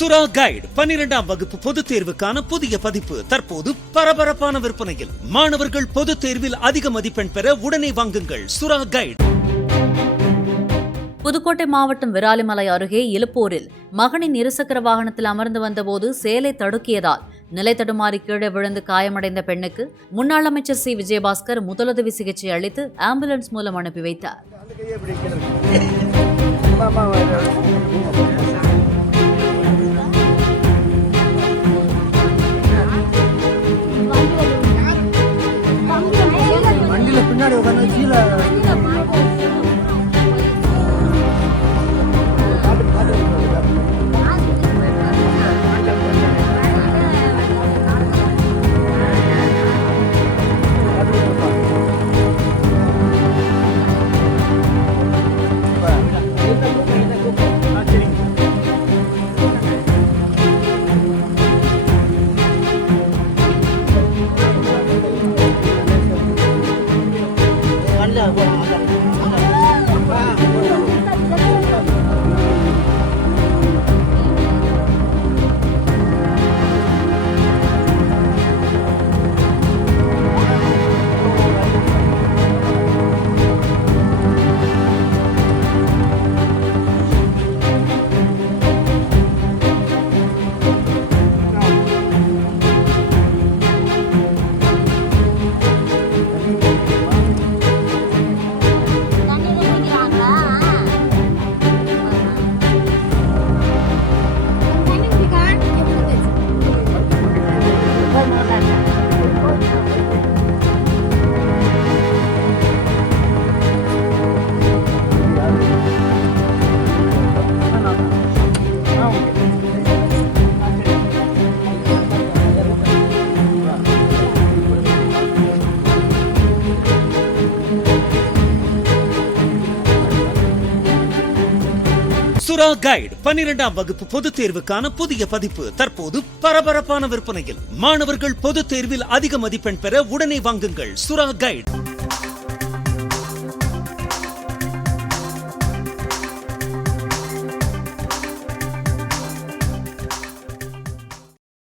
சுறா கைடு 12ஆம் வகுப்பு பொதுத் தேர்வுக்கான புதிய பதிப்பு தற்போது பரபரப்பான விற்பனையில். மாணவர்கள் பொதுத் தேர்வில் அதிக மதிப்பெண் பெற உடனே வாங்குங்கள் சுறா கைடு. புதுக்கோட்டை மாவட்டம் விராலிமலை அருகே இலுப்பூரில் மகனின் இருசக்கர வாகனத்தில் அமர்ந்து வந்தபோது சேலை தடுக்கியதால் நிலை தடுமாறி கீழே விழுந்து காயமடைந்த பெண்ணுக்கு முன்னாள் அமைச்சர் சி விஜயபாஸ்கர் முதலுதவி சிகிச்சை அளித்து ஆம்புலன்ஸ் மூலம் அனுப்பி வைத்தார். பின்னாடி சுறா கைடு 12ஆம் வகுப்பு பொதுத் தேர்வுக்கான புதிய பதிப்பு தற்போது பரபரப்பான விற்பனையில். மாணவர்கள் பொதுத் தேர்வில் அதிக மதிப்பெண் பெற உடனே வாங்குங்கள் சுறா கைடு.